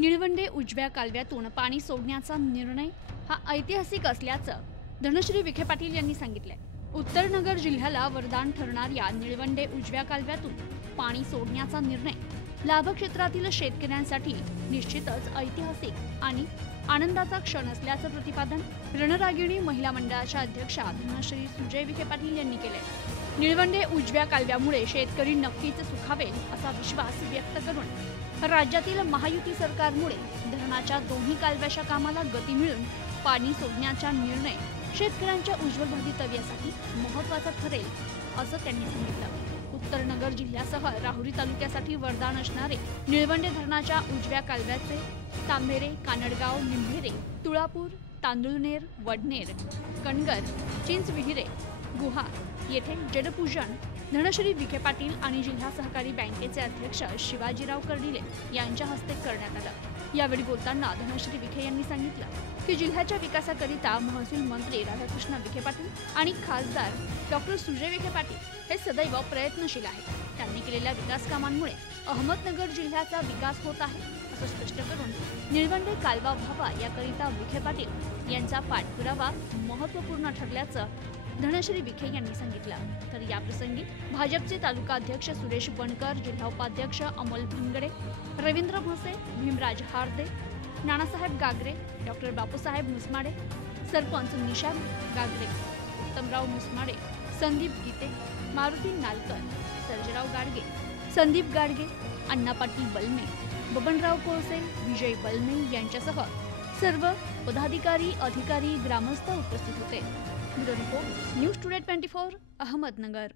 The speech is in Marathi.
निळवंडे उजव्या कालव्यातून पाणी सोडण्याचा निर्णय हा ऐतिहासिक असल्याचं धनश्री विखे पाटील यांनी सांगितले। उत्तर नगर जिल्ह्याला वरदान ठरणाऱ्या निळवंडे उजव्या कालव्यातून पाणी सोडण्याचा निर्णय लाभक्षेत्रातील शेतकऱ्यांसाठी निश्चितच ऐतिहासिक आणि आनंदाचा क्षण असल्याचं प्रतिपादन रणरागिणी महिला मंडळाच्या अध्यक्षा धनश्री सुजय विखे पाटील यांनी केले। निळवंडे उजव्या कालव्यामुळे शेतकरी नक्कीच सुखावेल असा विश्वास व्यक्त करून राज्यातील महायुती सरकारमुळे धरणाच्या दोन्ही कालव्याच्या कामाला गती मिळून पाणी सोडण्याचा निर्णय शेतकऱ्यांच्या उज्ज्वल भवितव्यासाठी महत्त्वाचा ठरेल असं त्यांनी सांगितलं। उत्तर नगर जिल्ह्यासह राहुरी तालुक्यासाठी वरदान असणारे निळवंडे धरणाच्या उजव्या कालव्याचे तांबेरे, कानडगाव, निंभेरे, तुळापूर, तांदुळनेर, वडनेर, कणगर, चिंचविहिरे, गुहा येथे जलपूजन धनश्री विखे पाटील आणि जिल्हा सहकारी बँकेचे अध्यक्ष शिवाजीराव कर्डिले यांच्या हस्ते करण्यात आलं। यावेळी बोलताना धनश्री विखे यांनी सांगितलं की जिल्ह्याच्या विकासाकरिता महसूल मंत्री राधाकृष्ण विखे पाटील आणि खासदार डॉक्टर सुजय विखे पाटील हे सदैव प्रयत्नशील आहेत। त्यांनी केलेल्या विकास कामांमुळे अहमदनगर जिल्ह्याचा विकास होत आहे असं स्पष्ट करून निळवंडे कालवा व्हावा याकरिता विखे पाटील यांचा पाठपुरावा महत्त्वपूर्ण ठरल्याचं धनश्री विखे यांनी सांगितलं। तर याप्रसंगी भाजपचे तालुका अध्यक्ष सुरेश बनकर, जिल्हा उपाध्यक्ष अमोल भिंगडे, रवींद्र भोसे, भीमराज हार्दे, नानासाहेब गागरे, डॉक्टर बापूसाहेब मुसमाडे, सरपंच निशांत गागरे, उत्तमराव मुसमाडे, संदीप गीते, मारुती नालकर, सर्जराव गाडगे, संदीप गाडगे, अण्णा पाटील बलमे, बबनराव कोळसे, विजय बलमे यांच्यासह सर्व पदाधिकारी, अधिकारी, ग्रामस्थ उपस्थित होते। Bureau report, news today 24, Ahmednagar.